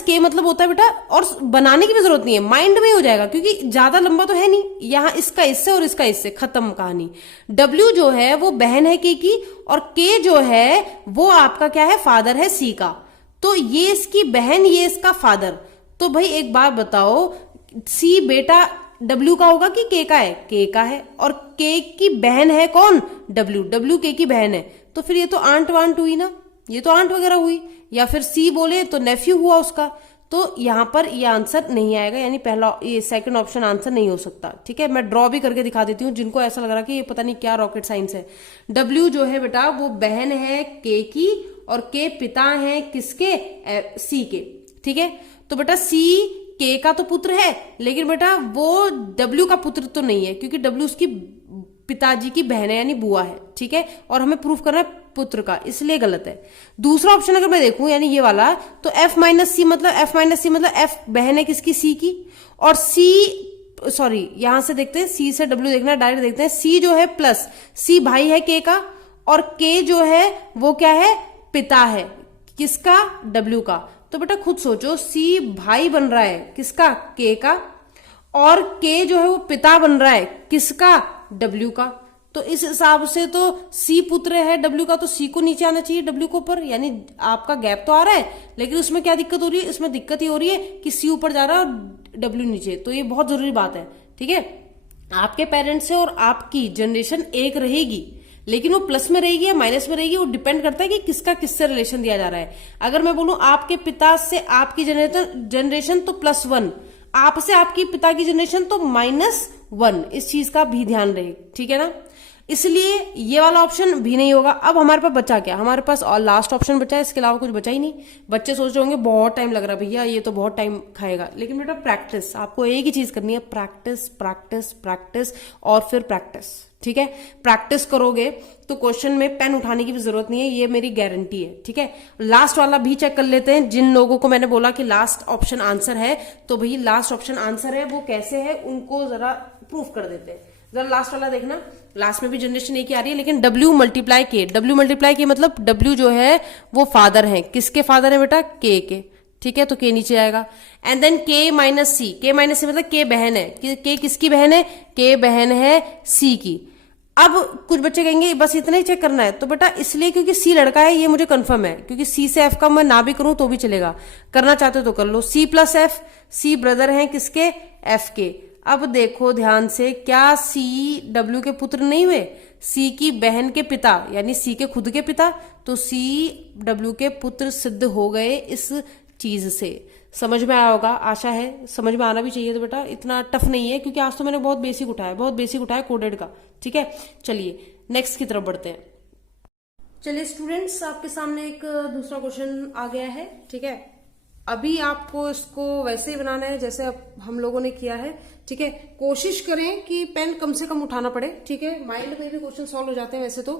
- K मतलब होता है बेटा, और बनाने की भी जरूरत नहीं है, माइंड में ही हो जाएगा क्योंकि ज्यादा लंबा तो है नहीं, यहां इसका इससे और इसका इससे, खत्म कहानी। W जो है वो बहन है K की और K जो है वो आपका क्या है, फादर है C का। तो ये इसकी बहन, ये इसका फादर। तो भाई एक बात बताओ, C बेटा W का होगा कि K का है, K का है, और K की बहन है कौन, W K की बहन है। तो फिर ये तो आंट वांट हुई ना, ये तो आंट वगैरह हुई, या फिर C बोले तो नेफ्यू हुआ उसका। तो यहां पर ये आंसर नहीं आएगा, यानी पहला ये सेकंड ऑप्शन आंसर नहीं हो सकता, ठीक है। मैं ड्रॉ भी करके दिखा देती हूँ जिनको ऐसा लग रहा कि ये पता नहीं क्या रॉकेट साइंस है। W जो है बेटा वो बहन है K की और K पिता है किसके, C के, ठीक है। तो बेटा C K का तो पुत्र है, लेकिन बेटा वो W का पुत्र तो नहीं है क्योंकि W उसकी पिताजी की बहन है यानी बुआ है, ठीक है। और हमें प्रूफ करना है पुत्र का, इसलिए गलत है। दूसरा ऑप्शन अगर मैं देखूं यानी ये वाला, तो F - C मतलब F बहन है किसकी, C की, और यहां से देखते हैं C से W देखना, डायरेक्ट देखते हैं। C जो है प्लस, C भाई है K का, और K जो है वो क्या है, पिता है किसका, W का। तो बेटा खुद सोचो, C भाई बन रहा है किसका, K का, और K जो है वो पिता बन रहा है किसका, W का। तो इस हिसाब से तो C पुत्र है W का, तो C को नीचे आना चाहिए W को ऊपर, यानी आपका गैप तो आ रहा है, लेकिन उसमें क्या दिक्कत हो रही है, इसमें दिक्कत ही हो रही है कि C ऊपर जा रहा है और W नीचे। तो ये बहुत जरूरी बात है, ठीक है। आपके पेरेंट्स से और आपकी जनरेशन एक रहेगी, लेकिन वो प्लस में रहेगी या माइनस में रहेगी, वो डिपेंड करता है कि किसका किससे रिलेशन दिया जा रहा है। अगर मैं बोलूं आपके पिता से आपकी जनरेशन तो +1, आपसे आपकी पिता की जनरेशन तो -1, इस चीज का भी ध्यान रहे, ठीक है ना। इसलिए ये वाला ऑप्शन भी नहीं होगा। अब हमारे पास बचा क्या, हमारे पास और लास्ट ऑप्शन बचा है, इसके अलावा कुछ बचा ही नहीं। बच्चे सोच रहे होंगे बहुत टाइम लग रहा है भैया, ये तो बहुत टाइम खाएगा, लेकिन बेटा प्रैक्टिस, आपको एक ही चीज करनी है, प्रैक्टिस प्रैक्टिस प्रैक्टिस और फिर प्रैक्टिस। ठीक है, प्रैक्टिस करोगे तो क्वेश्चन में पेन उठाने की भी जरूरत नहीं है, ये मेरी गारंटी है। ठीक है, लास्ट वाला भी चेक कर लेते हैं। जिन लोगों को मैंने बोला कि लास्ट ऑप्शन आंसर है, तो भाई लास्ट ऑप्शन आंसर है, वो कैसे है उनको जरा प्रूफ कर देते हैं। जरा लास्ट वाला देखना, लास्ट में भी जनरेशन एक ही आ रही है, लेकिन W मल्टीप्लाई के, W मल्टीप्लाई के मतलब W जो है वो फादर है, किसके फादर है बेटा, K के। ठीक है, तो K नीचे आएगा। And then K minus C, K minus C मतलब K बहन है, K किसकी बहन है, K बहन है C की। अब कुछ बच्चे कहेंगे बस इतना ही चेक करना है, तो बेटा इसलिए क्योंकि C लड़का है, ये मुझे कंफर्म है, क्योंकि C से F का मैं ना भी करूं तो भी चलेगा, करना चाहते हो तो कर लो। C plus F, C brother हैं किसके, F के। अब देखो ध्यान से, क्या C W के पुत्र नहीं हुए, C की बहन के पिता यानी C के खुद के पिता, तो C W के पुत्र सिद्ध हो गए इस चीज से। समझ में आया होगा, आशा है समझ में आना भी चाहिए। तो बेटा इतना टफ नहीं है, क्योंकि आज तो मैंने बहुत बेसिक उठाया कोडेड का। ठीक है, चलिए नेक्स्ट की तरफ बढ़ते हैं। चलिए स्टूडेंट्स, आपके सामने एक दूसरा क्वेश्चन आ गया है। ठीक है, अभी आपको इसको वैसे ही बनाना है जैसे अब हम लोगों ने किया है। ठीक है, कोशिश करें कि पेन कम से कम उठाना पड़े। ठीक है, माइंड में भी क्वेश्चन सॉल्व हो जाते हैं वैसे तो,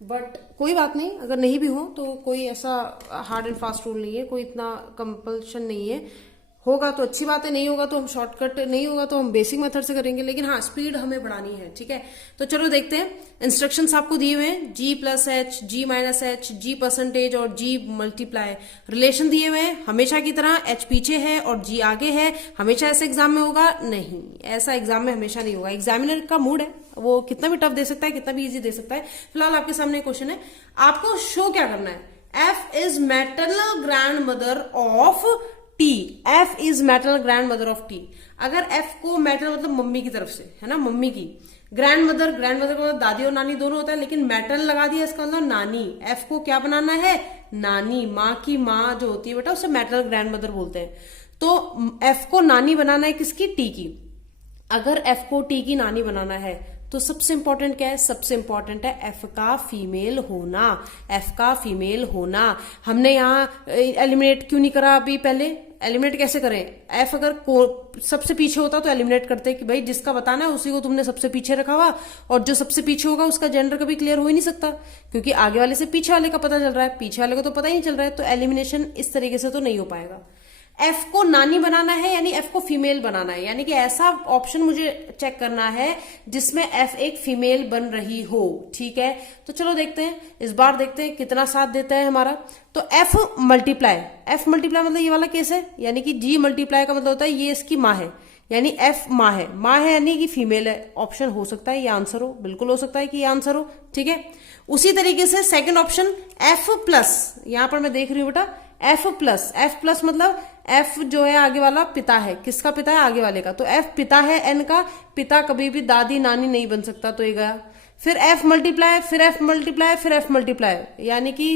बट कोई बात नहीं, अगर नहीं भी हो तो कोई ऐसा हार्ड एंड फास्ट रूल नहीं है, कोई इतना कंपल्शन नहीं है। होगा तो अच्छी बात है, नहीं होगा तो हम शॉर्टकट, नहीं होगा तो हम बेसिक मेथड से करेंगे, लेकिन हाँ स्पीड हमें बढ़ानी है। ठीक है, तो चलो देखते हैं। इंस्ट्रक्शंस आपको दिए हुए हैं, G plus H, G minus H, G percentage और G मल्टीप्लाई। रिलेशन दिए हुए हैं हमेशा की तरह, H पीछे है और G आगे है। हमेशा ऐसे एग्जाम में होगा नहीं, ऐसा एग्जाम में हमेशा नहीं होगा। एग्जामिनर का मूड है, वो कितना भी टफ दे सकता है, कितना भी इजी दे सकता है। फिलहाल आपके सामने क्वेश्चन है, आपको शो क्या करना है, F is maternal grand mother of T, F is maternal grand mother of T। अगर F को मैटरनल मतलब मम्मी की तरफ से है ना, मम्मी की, ग्रैंड मदर का मतलब दादी और नानी दोनों होता है, लेकिन मैटरनल लगा दिया इसका मतलब नानी। F को क्या बनाना है, नानी, माँ की माँ जो होती है बेटा उसे मैटरनल ग्रैंड मदर बोलते हैं। तो F को नानी बनाना है किसकी, T की। अगर F को T की नानी बनाना है तो सबसे इंपॉर्टेंट क्या है, सबसे इंपॉर्टेंट है F का फीमेल होना, F का फीमेल होना। हमने यहाँ एलिमिनेट क्यों नहीं करा अभी, पहले एलिमिनेट कैसे करें, F अगर सबसे पीछे होता तो एलिमिनेट करते कि भाई जिसका बताना है उसी को तुमने सबसे पीछे रखा हुआ, और जो सबसे पीछे होगा उसका जेंडर कभी क्लियर हो ही नहीं सकता, क्योंकि आगे वाले से पीछे वाले का पता चल रहा है, पीछे वाले को तो पता ही नहीं चल रहा है। तो एलिमिनेशन इस तरीके से तो नहीं हो पाएगा। F को नानी बनाना है यानी F को फीमेल बनाना है, यानी कि ऐसा ऑप्शन मुझे चेक करना है जिसमें F एक फीमेल बन रही हो। ठीक है, तो चलो देखते हैं, इस बार देखते हैं कितना साथ देता है हमारा। तो F मल्टीप्लाई मतलब ये वाला केस है, यानी कि G मल्टीप्लाई का मतलब होता है ये इसकी माँ है, यानी F माँ है यानी कि फीमेल है। ऑप्शन हो सकता है ये आंसर हो, बिल्कुल हो सकता है कि ये आंसर हो। ठीक है, उसी तरीके से सेकंड ऑप्शन F प्लस, यहां पर मैं देख रही हूं बेटा F प्लस मतलब F जो है आगे वाला पिता है, किसका पिता है, आगे वाले का। तो F पिता है N का, पिता कभी भी दादी नानी नहीं बन सकता, तो ये गया। फिर F मल्टीप्लाई, फिर F मल्टीप्लाई, फिर F मल्टीप्लाई, यानी कि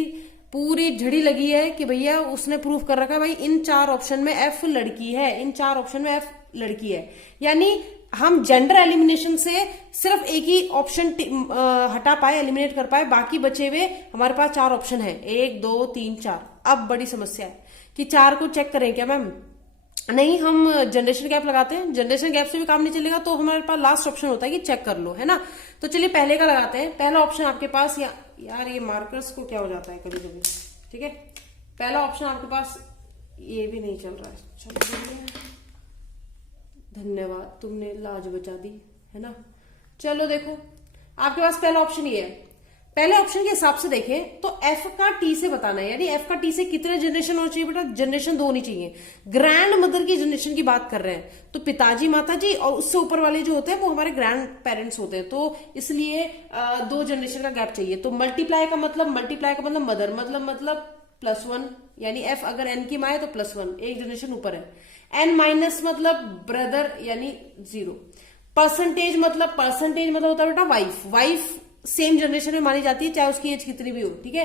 पूरी झड़ी लगी है कि भैया उसने प्रूफ कर रखा है भाई इन चार ऑप्शन में F लड़की है, इन चार ऑप्शन में F लड़की है। यानी हम जेंडर एलिमिनेशन से सिर्फ एक ही ऑप्शन हटा पाए, एलिमिनेट कर पाए, बाकी बचे हुए हमारे पास चार ऑप्शन है, 1 2 3 4। अब बड़ी समस्या है कि चार को चेक करें क्या मैम, नहीं हम जनरेशन गैप लगाते हैं, जनरेशन गैप से भी काम नहीं चलेगा, तो हमारे पास लास्ट ऑप्शन होता है कि चेक कर लो, है ना। तो चलिए पहले का लगाते हैं। पहला ऑप्शन आपके पास, यार ये मार्कर्स को क्या हो जाता है कभी कभी। ठीक है, पहला ऑप्शन आपके पास, ये भी नहीं चल रहा है, चलो धन्यवाद तुमने लाज बचा दी, है ना। चलो देखो आपके पास पहला ऑप्शन ये है, पहले ऑप्शन के हिसाब से देखें तो F का T से बताना है, यानी F का T से कितने जनरेशन होना चाहिए बेटा, जनरेशन 2 होनी चाहिए। ग्रैंड मदर की जनरेशन की बात कर रहे हैं, तो पिताजी माताजी और उससे ऊपर वाले जो होते हैं वो हमारे ग्रैंड पेरेंट्स होते हैं, तो इसलिए 2 जनरेशन का गैप चाहिए। तो मल्टीप्लाई का मतलब मदर मतलब +1, यानी F अगर N की माँ है तो +1, एक जनरेशन ऊपर है। N माइनस मतलब ब्रदर यानी 0। परसेंटेज मतलब होता है बेटा वाइफ सेम जनरेशन में मानी जाती है चाहे उसकी एज कितनी भी हो। ठीक है,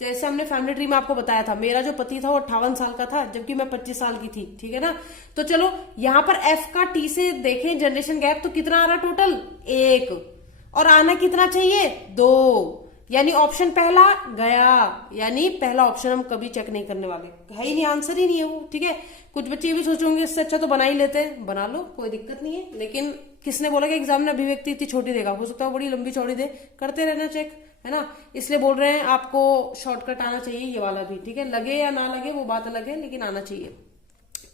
जैसे हमने फैमिली ट्री में आपको बताया था, मेरा जो पति था वो 58 साल का था जबकि मैं 25 साल की थी। ठीक है ना, तो चलो यहाँ पर F का T से देखें जनरेशन गैप तो कितना आ रहा टोटल 1, और आना कितना चाहिए? 2। यानी ऑप्शन पहला गया, यानी पहला ऑप्शन हम कभी चेक नहीं करने वाले, है ही नहीं, आंसर ही नहीं है वो। ठीक है, कुछ बच्चे भी सोचोगे इससे अच्छा तो बना ही लेते हैं, बना लो, कोई दिक्कत नहीं है। लेकिन किसने बोला कि एग्जाम में अभिव्यक्ति इतनी छोटी देगा? हो सकता है बड़ी लंबी चौड़ी दे, करते रहना चेक, है ना। इसलिए बोल रहे हैं आपको शॉर्टकट आना चाहिए, ये वाला भी। ठीक है, लगे या ना लगे वो बात अलग है, लेकिन आना चाहिए।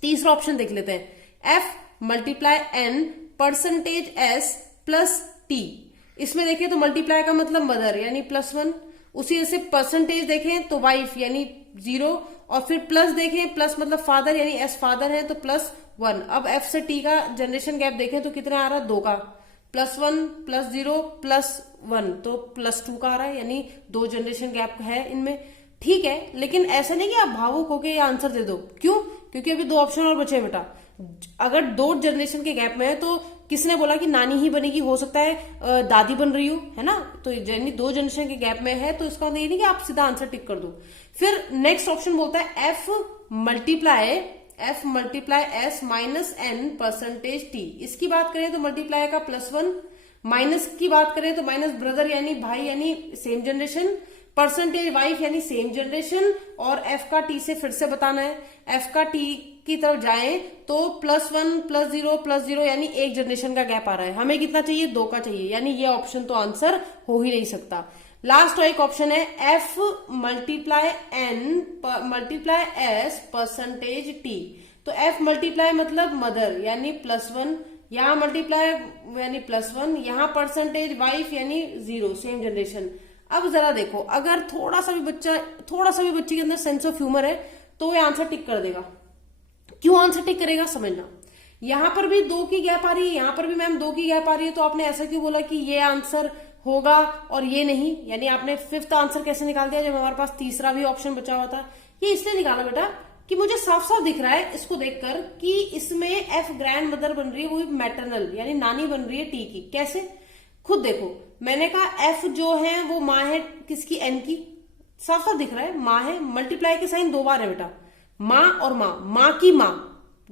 तीसरा ऑप्शन देख लेते हैं, F multiply N percentage S plus T. इसमें देखें तो मल्टीप्लाई का मतलब मदर यानी +1, उसी जैसे परसेंटेज देखें तो वाइफ यानी 0, और फिर प्लस देखें, प्लस मतलब फादर यानी एस फादर है तो +1। अब एफ से टी का जनरेशन गैप देखें तो कितना आ रहा है? 2 का, +1 +0 +1 तो +2 का आ रहा है, यानी 2 जनरेशन गैप है इनमें। ठीक है, लेकिन ऐसा नहीं कि आप भावुक होके ये आंसर दे दो। क्यों? क्योंकि अभी 2 ऑप्शन और बचे हैं बेटा। अगर 2 जनरेशन के गैप में है तो किसने बोला कि नानी ही बनेगी? हो सकता है दादी बन रही हो, है ना। तो यानी 2 जनरेशन के गैप में है, तो इसका मतलब ये नहीं कि आप सीधा आंसर टिक कर दो। फिर नेक्स्ट ऑप्शन बोलता है F multiply S minus N percentage T. इसकी बात करें तो मल्टीप्लाई का +1, माइनस की बात करें तो माइनस ब्रदर यानी भाई यानी सेम जनरेशन, परसेंटेज वाइफ यानी सेम जनरेशन, और एफ का टी से फिर से बताना है। एफ का टी की तरफ जाएं तो +1 +0 +0 यानी 1 जनरेशन का गैप आ रहा है। हमें कितना चाहिए? 2 का चाहिए, यानी ये ऑप्शन तो आंसर हो ही नहीं सकता। लास्ट और एक ऑप्शन है F multiply N multiply S percentage T. तो एफ मल्टीप्लाई मतलब मदर यानी +1, यहाँ मल्टीप्लाई यानी +1, यहाँ परसेंटेज वाइफ यानी 0, सेम जनरेशन। अब जरा देखो, अगर थोड़ा सा भी बच्चे के अंदर सेंस ऑफ ह्यूमर है तो ये आंसर टिक कर देगा। क्यों आंसर टिक करेगा समझना। यहां पर भी 2 की गैप आ रही है, यहां पर भी मैम 2 की गैप आ रही है, तो आपने ऐसा क्यों बोला कि ये आंसर होगा और ये नहीं? यानी आपने 5th आंसर कैसे निकाल दिया जब हमारे पास तीसरा भी ऑप्शन बचा हुआ था? ये इसलिए निकाला बेटा कि मुझे साफ साफ दिख रहा है इसको देखकर कि इसमें एफ ग्रैंड मदर बन रही है, वो भी मैटरनल यानी नानी बन रही है टी की। कैसे? खुद देखो, मैंने कहा एफ जो है वो माँ है किसकी? एन की। साफ साफ दिख रहा है माँ है। मल्टीप्लाई के साइन 2 बार है बेटा, माँ और माँ, माँ की माँ।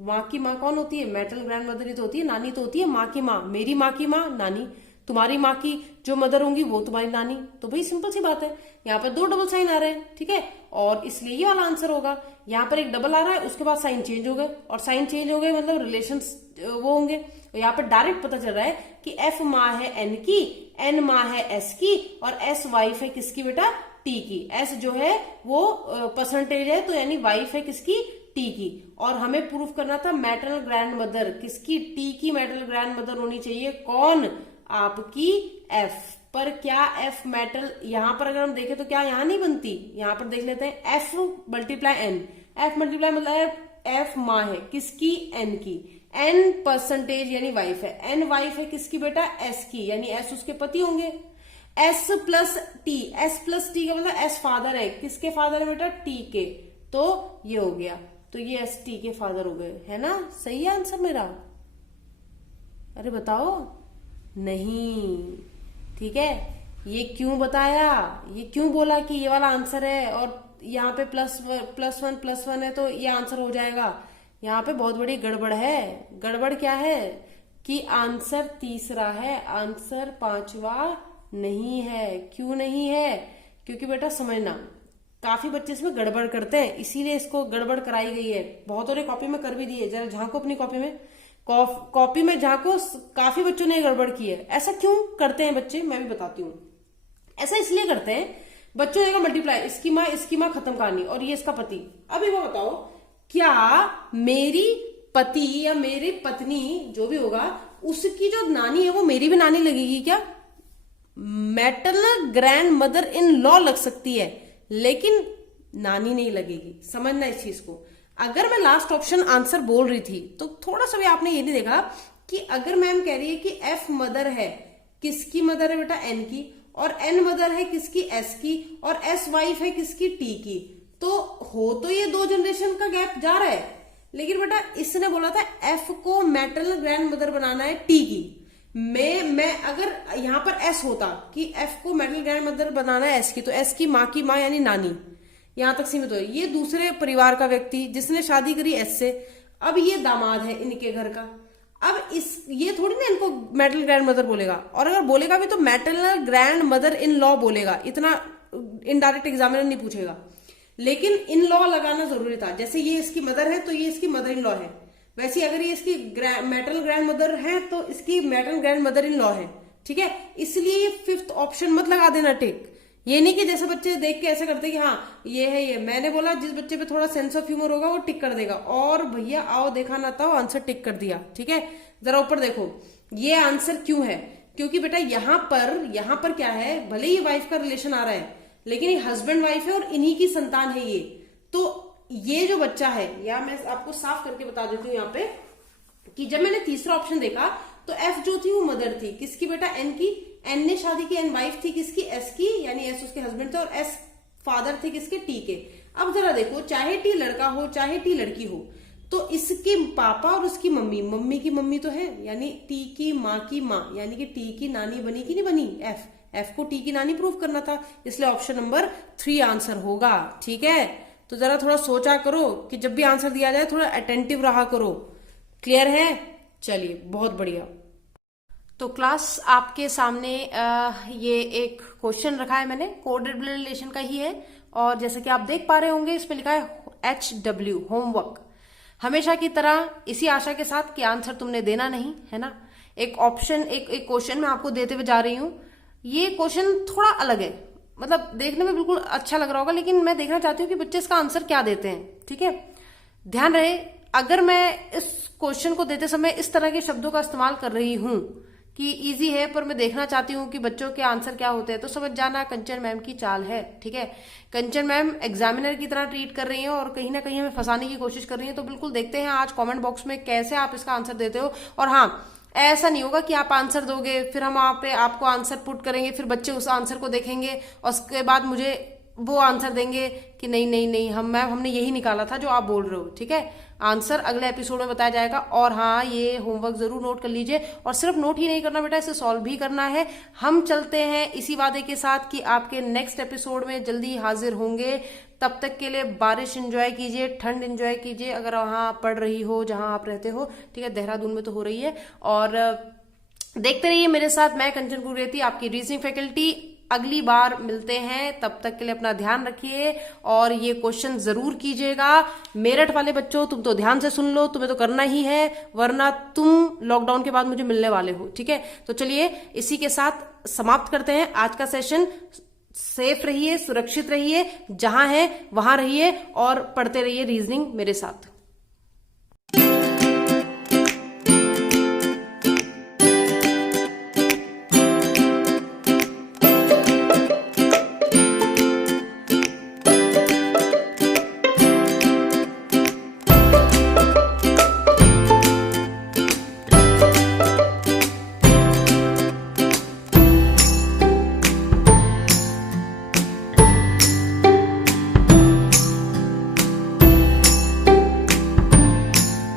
माँ की माँ कौन होती है? मैटरनल ग्रैंड मदर ही तो होती है, नानी तो होती है माँ की माँ। मेरी माँ की माँ नानी, तुम्हारी माँ की जो मदर होंगी वो तुम्हारी नानी। तो भाई सिंपल सी बात है, यहाँ पर 2 डबल साइन आ रहे हैं, ठीक है, और इसलिए ये वाला आंसर होगा। यहाँ पर एक डबल आ रहा है, उसके बाद साइन चेंज हो गए, और साइन चेंज हो गए मतलब रिलेशन वो होंगे। तो यहाँ पर डायरेक्ट पता चल रहा है कि एफ माँ है एन की, एन माँ है एस की, और एस वाइफ है किसकी बेटा? टी की। एस जो है वो परसेंटेज है, तो यानी वाइफ है किसकी? टी की। और हमें प्रूफ करना था मैटरनल ग्रैंड मदर किसकी? टी की मैटरनल ग्रैंड मदर होनी चाहिए। कौन? आपकी एफ। पर क्या एफ मैटरनल, यहां पर अगर हम देखें तो क्या यहां नहीं बनती? यहां पर देख लेते हैं, F multiply N. F multiply मतलब एफ माँ है किसकी? एन की। एन परसेंटेज यानी वाइफ है, एन वाइफ है किसकी बेटा? एस की, यानी एस उसके पति होंगे। S plus T, S plus T का मतलब एस फादर है, किसके फादर है बेटा? टी के। तो ये हो गया, तो ये एस टी के फादर हो गए, है ना। सही है आंसर मेरा? अरे बताओ। नहीं, ठीक है। ये क्यों बताया, ये क्यों बोला कि ये वाला आंसर है और यहाँ पे +1 है तो ये आंसर हो जाएगा? यहाँ पे बहुत बड़ी गड़बड़ है। गड़बड़ क्या है कि आंसर तीसरा है, आंसर 5वां नहीं है। क्यों नहीं है? क्योंकि बेटा समझना, काफी बच्चे इसमें गड़बड़ करते हैं, इसीलिए इसको गड़बड़ कराई गई है। बहुतों ने कॉपी में कर भी दी है, जरा झांको अपनी कॉपी में, कॉपी में झांको, काफी बच्चों ने गड़बड़ की है। ऐसा क्यों करते हैं बच्चे, मैं भी बताती हूँ। ऐसा इसलिए करते हैं, बच्चों ने कहा मल्टीप्लाई, इसकी माँ खत्म कहानी, और ये इसका पति। अब वो बताओ, क्या मेरी पति या मेरी पत्नी जो भी होगा उसकी जो नानी है वो मेरी भी नानी लगेगी क्या? Maternal grand mother in law लग सकती है, लेकिन नानी नहीं लगेगी। समझना इस चीज को। अगर मैं लास्ट ऑप्शन आंसर बोल रही थी तो थोड़ा सा भी आपने ये नहीं देखा कि अगर मैम कह रही है कि एफ मदर है, किसकी मदर है बेटा? एन की, और एन मदर है किसकी? एस की, और एस वाइफ है किसकी? टी की। तो हो तो ये 2 जनरेशन का गैप जा रहा है, लेकिन बेटा इसने बोला था एफ को मैटरनल ग्रैंड मदर बनाना है टी की। मैं अगर यहां पर एस होता कि एफ को मैटरनल ग्रैंड मदर बनाना है एस की, तो एस की माँ यानी नानी, यहां तक सीमित हो। ये दूसरे परिवार का व्यक्ति जिसने शादी करी एस से, अब ये दामाद है इनके घर का। अब ये थोड़ी ना इनको मैटरनल ग्रैंड मदर बोलेगा, और अगर बोलेगा भी तो maternal grand mother in law बोलेगा, इतना इनडायरेक्ट एग्जामिनर नहीं पूछेगा। लेकिन इन लॉ लगाना जरूरी था, जैसे ये इसकी मदर है तो ये इसकी मदर इन लॉ है, वैसे अगर ये इसकी मैटरनल ग्रैंड मदर है तो इसकी maternal grand mother in law है, ठीक है। इसलिए ये फिफ्थ ऑप्शन मत लगा देना टिक। ये नहीं कि जैसे बच्चे देख के ऐसे करते कि हाँ ये है, ये मैंने बोला जिस बच्चे पे थोड़ा सेंस ऑफ ह्यूमर होगा वो टिक कर देगा, और भैया आओ देखा ना था आंसर टिक कर दिया, ठीक है। जरा ऊपर देखो ये आंसर क्यों है, क्योंकि बेटा यहाँ पर क्या है, भले ही वाइफ का रिलेशन आ रहा है लेकिन ये हस्बैंड वाइफ है और इन्हीं की संतान है ये, तो ये जो बच्चा है, या मैं आपको साफ करके बता देती हूँ यहाँ पे कि जब मैंने तीसरा ऑप्शन देखा तो एफ जो थी वो मदर थी, किसकी बेटा, एन की। एन ने शादी की, एन वाइफ थी किसकी, एस की, यानी एस उसके हस्बैंड थे, और एस फादर थे किसके, टी के। अब जरा देखो, चाहे टी लड़का हो चाहे टी लड़की हो, तो इसके पापा और उसकी मम्मी, मम्मी की मम्मी तो है, यानी टी की माँ, यानी कि टी की नानी बनी कि नहीं बनी, एफ को टी की नानी प्रूव करना था, इसलिए ऑप्शन नंबर 3 आंसर होगा, ठीक है। तो जरा थोड़ा सोचा करो कि जब भी आंसर दिया जाए थोड़ा अटेंटिव रहा करो, क्लियर है। चलिए बहुत बढ़िया। तो क्लास आपके सामने ये एक क्वेश्चन रखा है मैंने, कोडेड ब्लड रिलेशन का ही है, और जैसे कि आप देख पा रहे होंगे इसमें लिखा है HW होमवर्क। हमेशा की तरह इसी आशा के साथ कि आंसर तुमने देना नहीं है ना। एक ऑप्शन एक क्वेश्चन मैं आपको देते हुए जा रही हूं। ये क्वेश्चन थोड़ा अलग है, मतलब देखने में बिल्कुल अच्छा लग रहा होगा, लेकिन मैं देखना चाहती हूँ कि बच्चे इसका आंसर क्या देते हैं, ठीक है। ध्यान रहे, अगर मैं इस क्वेश्चन को देते समय इस तरह के शब्दों का इस्तेमाल कर रही हूं कि इजी है पर मैं देखना चाहती हूँ कि बच्चों के आंसर क्या होते हैं, तो समझ जाना कंचन मैम की चाल है, ठीक है। कंचन मैम एग्जामिनर की तरह ट्रीट कर रही हैं और कहीं ना कहीं हमें फंसाने की कोशिश कर रही हैं। तो बिल्कुल देखते हैं आज कमेंट बॉक्स में कैसे आप इसका आंसर देते हो। और हाँ, ऐसा नहीं होगा कि आप आंसर दोगे फिर हम आपको आंसर पुट करेंगे, फिर बच्चे उस आंसर को देखेंगे और उसके बाद मुझे वो आंसर देंगे कि नहीं नहीं नहीं हमने यही निकाला था जो आप बोल रहे हो, ठीक है। आंसर अगले एपिसोड में बताया जाएगा। और हाँ, ये होमवर्क जरूर नोट कर लीजिए, और सिर्फ नोट ही नहीं करना बेटा, इसे सॉल्व भी करना है। हम चलते हैं इसी वादे के साथ कि आपके नेक्स्ट एपिसोड में जल्दी हाजिर होंगे। तब तक के लिए बारिश एंजॉय कीजिए, ठंड एंजॉय कीजिए, अगर वहां पड़ रही हो जहां आप रहते हो, ठीक है। देहरादून में तो हो रही है। और देखते रहिए मेरे साथ, मैं कंचन गुरेती, आपकी रीजनिंग फैकल्टी। अगली बार मिलते हैं, तब तक के लिए अपना ध्यान रखिए और ये क्वेश्चन जरूर कीजिएगा। मेरठ वाले बच्चों, तुम तो ध्यान से सुन लो, तुम्हें तो करना ही है, वरना तुम लॉकडाउन के बाद मुझे मिलने वाले हो, ठीक है। तो चलिए इसी के साथ समाप्त करते हैं आज का सेशन। सेफ रहिए, सुरक्षित रहिए, जहां है वहां रहिए और पढ़ते रहिए रीजनिंग मेरे साथ।